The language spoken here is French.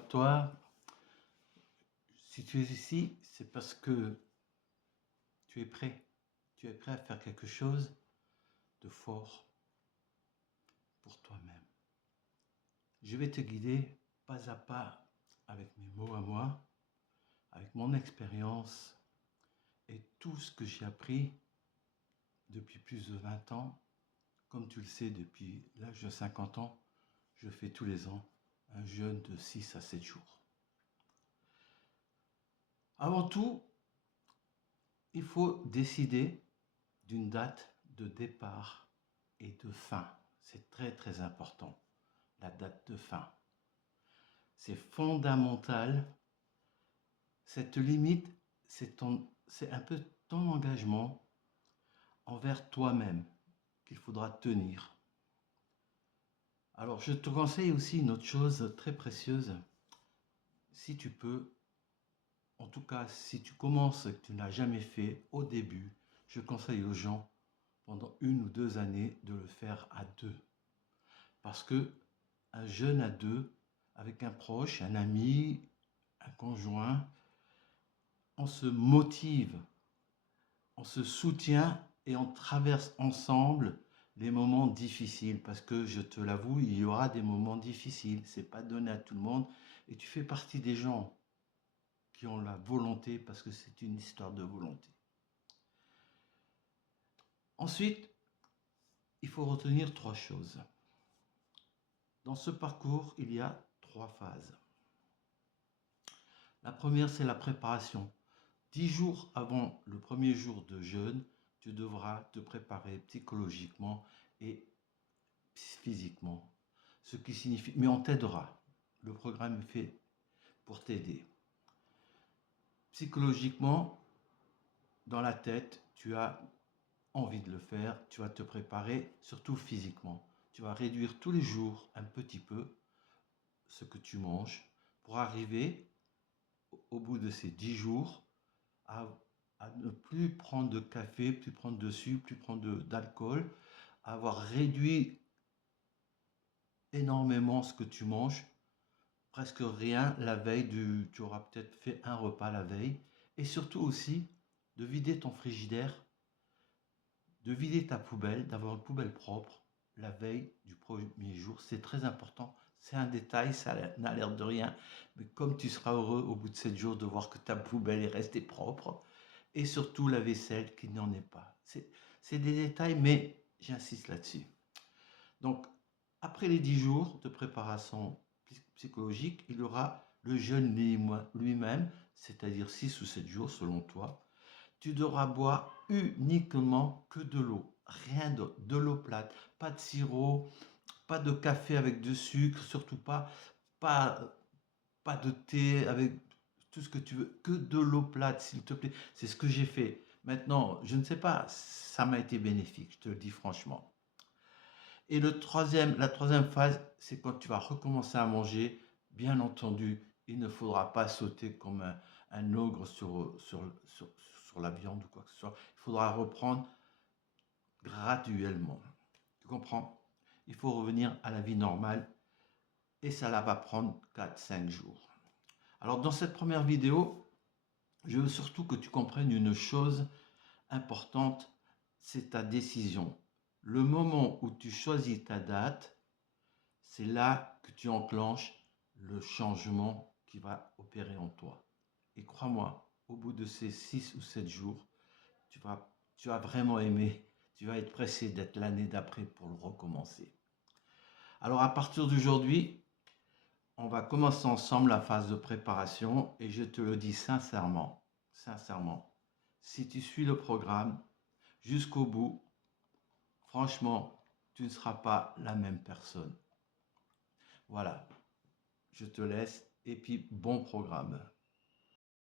Toi, si tu es ici, c'est parce que tu es prêt. Tu es prêt à faire quelque chose de fort pour toi-même. Je vais te guider pas à pas avec mes mots à moi, avec mon expérience et tout ce que j'ai appris depuis plus de 20 ans. Comme tu le sais, depuis l'âge de 50 ans, je fais tous les ans un jeûne de 6 à 7 jours. Avant tout, il faut décider d'une date de départ et de fin. C'est très important, la date de fin. C'est fondamental. Cette limite, c'est un peu ton engagement envers toi-même qu'il faudra tenir. Alors, je te conseille aussi une autre chose très précieuse. Si tu peux, en tout cas, si tu commences et que tu n'as jamais fait au début, je conseille aux gens pendant 1 ou 2 années de le faire à deux. Parce que un jeûne à deux, avec un proche, un ami, un conjoint, on se motive, on se soutient et on traverse ensemble les moments difficiles. Parce que je te l'avoue, il y aura des moments difficiles. C'est pas donné à tout le monde. Et tu fais partie des gens qui ont la volonté, parce que c'est une histoire de volonté. Ensuite, il faut retenir 3 choses. Dans ce parcours, il y a 3 phases. La première, c'est la préparation. 10 jours avant le premier jour de jeûne, tu devras te préparer psychologiquement et physiquement. Ce qui signifie, mais on t'aidera. Le programme est fait pour t'aider. Psychologiquement, dans la tête, tu as envie de le faire, tu vas te préparer, surtout physiquement. Tu vas réduire tous les jours un petit peu ce que tu manges pour arriver au bout de ces 10 jours à ne plus prendre de café, plus prendre de sucre, plus prendre d'alcool, avoir réduit énormément ce que tu manges, presque rien la veille tu auras peut-être fait un repas la veille, et surtout aussi de vider ton frigidaire, de vider ta poubelle, d'avoir une poubelle propre la veille du premier jour. C'est très important. C'est un détail, ça n'a l'air de rien, mais comme tu seras heureux au bout de 7 jours de voir que ta poubelle est restée propre, et surtout la vaisselle qui n'en est pas. C'est des détails, mais j'insiste là-dessus. Donc, après les 10 jours de préparation psychologique, il y aura le jeûne lui-même, c'est-à-dire 6 ou 7 jours selon toi. Tu devras boire uniquement que de l'eau, rien d'autre, de l'eau plate, pas de sirop, pas de café avec de sucre, surtout pas de thé avec tout ce que tu veux, que de l'eau plate, s'il te plaît. C'est ce que j'ai fait. Maintenant, je ne sais pas, ça m'a été bénéfique, je te le dis franchement. Et la troisième phase, c'est quand tu vas recommencer à manger. Bien entendu, il ne faudra pas sauter comme un ogre sur la viande ou quoi que ce soit. Il faudra reprendre graduellement. Tu comprends? Il faut revenir à la vie normale et ça va prendre 4-5 jours. Alors, dans cette première vidéo, je veux surtout que tu comprennes une chose importante, c'est ta décision. Le moment où tu choisis ta date, c'est là que tu enclenches le changement qui va opérer en toi. Et crois-moi, au bout de ces 6 ou 7 jours, tu vas vraiment aimer, tu vas être pressé d'être l'année d'après pour le recommencer. Alors à partir d'aujourd'hui, on va commencer ensemble la phase de préparation et je te le dis sincèrement, si tu suis le programme jusqu'au bout, franchement, tu ne seras pas la même personne. Voilà, je te laisse et puis bon programme.